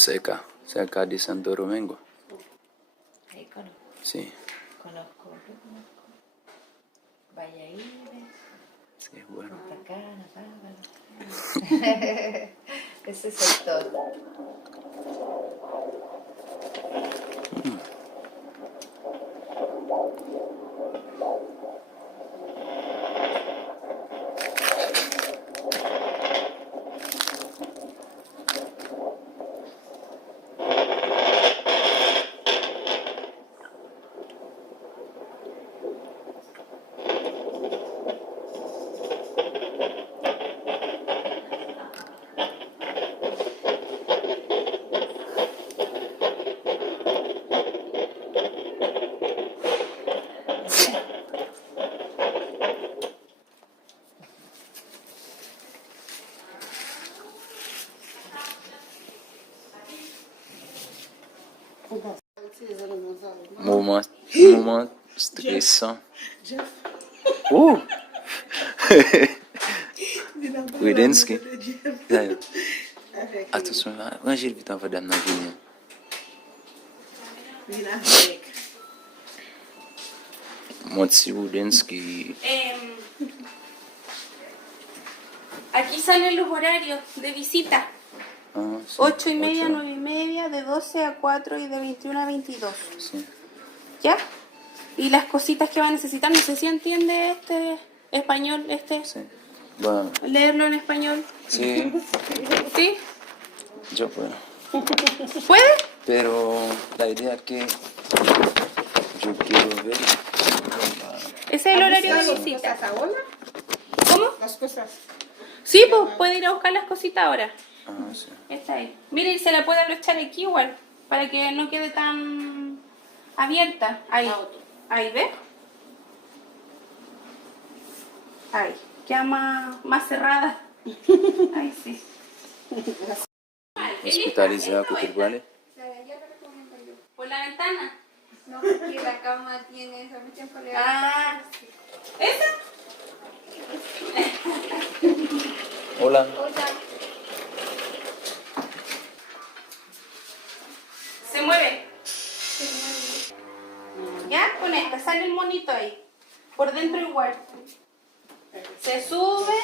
cerca de Santo Domingo. Ahí conozco. Sí, Conozco. Valladolid, sí, bueno. Punta Cana, Bárbaro. Ese sector. Moment stressant. Widensky. Attention, rangez vite en fait dans la vie. Motsi Widensky. Aquí salen los horarios de visita. Sí, 8:30 a 9:30, de 12 a 4 y de 21 a 22. Sí. ¿Ya? Y las cositas que va a necesitar, no sé si entiende español, Sí. Bueno, leerlo en español. sí, ¿Sí? yo puedo. ¿Puede? Pero la idea es que yo quiero ver. Ese es el horario de visita. ahora? ¿Cómo? Las cosas. Sí, pues puede ir a buscar las cositas ahora. Sí. Está ahí. Mire, y se la puede abrochar aquí igual, para que no quede tan abierta. Ahí. Ahí, ¿ves? Ahí. Queda más cerrada. Ahí sí. Hospitalizada con Turvale. ¿Por la ventana? No, porque la cama tiene esa mucha empolera. Ah. ¿Esa? Hola. Se mueve. ¿Ya? Con esta sale el monito ahí. Por dentro igual. Se sube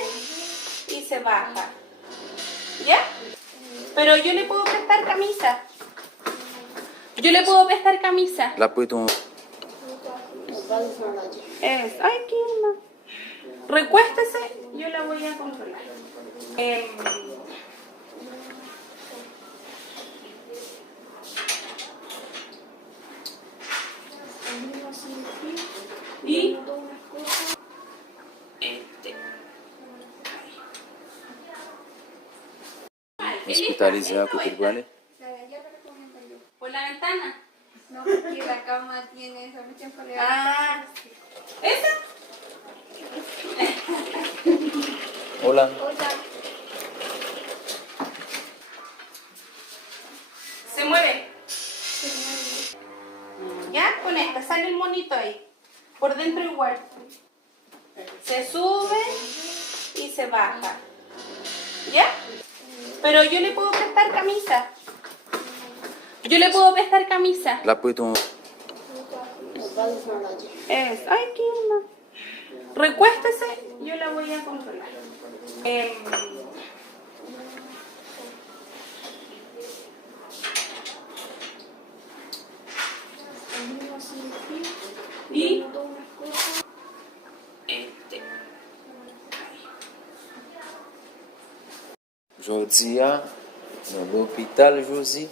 y se baja. ¿Ya? Pero yo le puedo prestar camisa. La puedo. Ay, qué lindo. Recuéstese, yo la voy a controlar. Y Hospitalizada con Turvale. por la ventana. No, porque la cama tiene esa mucha empolera. Ah. ¿Esa? Hola. Se mueve. ¿Ya? Con esta sale el monito ahí. Por dentro igual. Se sube y se baja. ¿Ya? Pero yo le puedo prestar camisa. La puedo. Ay, qué lindo. Recuéstese, yo la voy a controlar. Y Aujourd'hui, dans l'hôpital, Josie.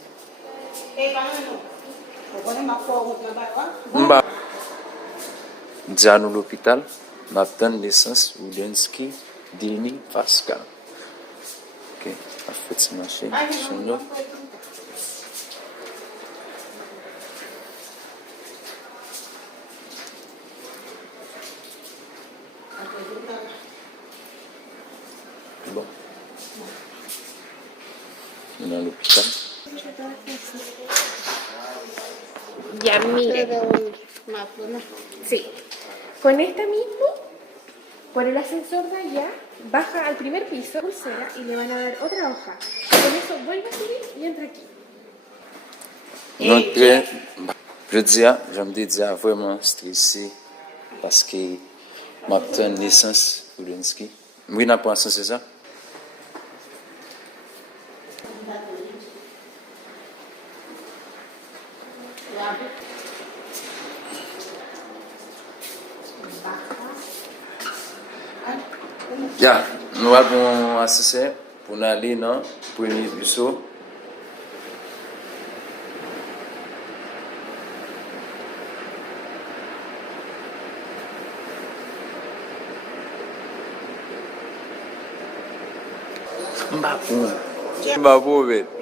Déjà dans l'hôpital, m'attend l'essence Widensky, Dini, Pascal. Ok, a fait ce marché. Bon. Dans l'hôpital. Ya, mire. Sí. Con esta mismo, por el ascensor de allá, baja al primer piso, pulsera, y le van a dar otra hoja. Con eso vuelve a subir y entra aquí. Non très. Je dis, je me dis vraiment stressé parce que ma petite naissance, Oudenski. Oui, n'a pas c'est ça? Ya, nous avons assisté pour aller dans le premier bureau. Mbapou, bet.